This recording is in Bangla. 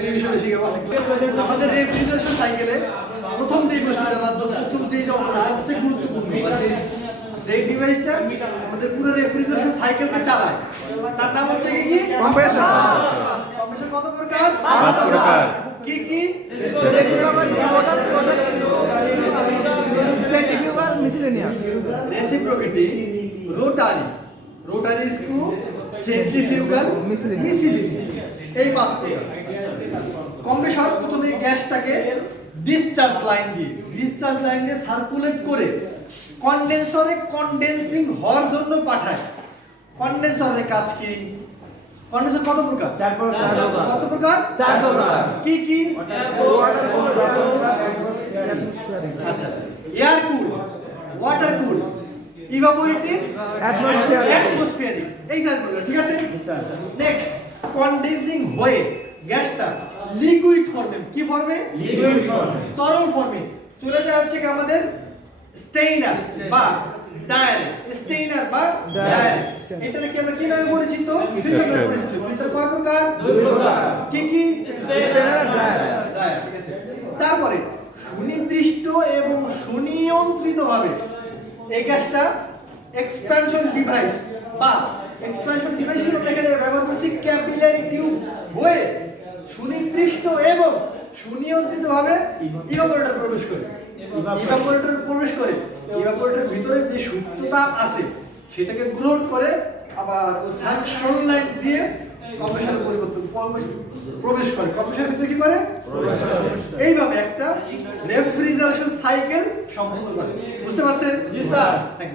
এই বিষয়টা শিখাবো আমাদের রেফ্রিজারেশন সাইকেলে প্রথম যে প্রশ্নটা বা প্রথম যে যন্ত্রটা সবচেয়ে গুরুত্বপূর্ণ বা যে ডিভাইসটা আমাদের পুরো রেফ্রিজারেশন সাইকেলকে চালায় তার নাম হচ্ছে কি কম্প্রেসর। কম্প্রেসর কত প্রকার? 5 প্রকার। কি কি? Centrifugal, miscellaneous. Reciprocating, rotary screw, centrifugal, miscellaneous. এই 5 প্রকার। কম্প্রেসর প্রথমে গ্যাসটাকে ডিসচার্জ লাইন দিয়ে সার্কুলেট করে কন্ডেন্সারে কন্ডেন্সিং হওয়ার জন্য পাঠায়। কন্ডেন্সারের কাজ কি? কন্ডেন্সার কত প্রকার? 4 প্রকার। কত প্রকার? 4 প্রকার। কি কি? ওয়াটার কুল, আচ্ছা, এয়ার কুল, ওয়াটার কুল, ইভাপোরেটিভ, অ্যাটমসফিয়ারিক। এই সাইকেল ঠিক আছে? নেক্সট, কন্ডেন্সিং হয়ে গ্যাসটা লিকুইড ফর্মে, কি ফর্মে? লিকুইড ফর্মে, তরল ফর্মে চলে যাচ্ছে কি আমাদের স্টেইনার বা ডায়ার। স্টেইনার বা ডায়ার, এটা নাকি আমরা কি নামে পরিচিত? ফিল্টার নামে পরিচিত। ফিল্টার কয় প্রকার? 2 প্রকার। কি কি? স্টেইনার আর ডায়ার। ডায়ার, ঠিক আছে। তারপরে সুনির্দিষ্ট এবং সুনিয়ন্ত্রিতভাবে এই গ্যাসটা এক্সপ্যানশন ডিভাইস বা এক্সপ্যানশন ডিভাইস হিসেবে আমরা এখানে ব্যবহার করছি ক্যাপিলারি টিউব হয়ে সুনির্দিষ্ট এবং সুনিয়ন্ত্রিতভাবে ইভাপোরেটর প্রবেশ করে। ইভাপোরেটরের ভিতরে যে শুদ্ধতাপ আছে সেটাকে গ্রহণ করে আবার ও সাকশন লাইন দিয়ে কম্প্রেসরে প্রবেশ করে। কম্প্রেসরের ভিতরে কি করে? এইভাবে একটা রেফ্রিজারেশন সাইকেল সম্পূর্ণ করে। বুঝতে পারছেন? জি স্যার। Thank you.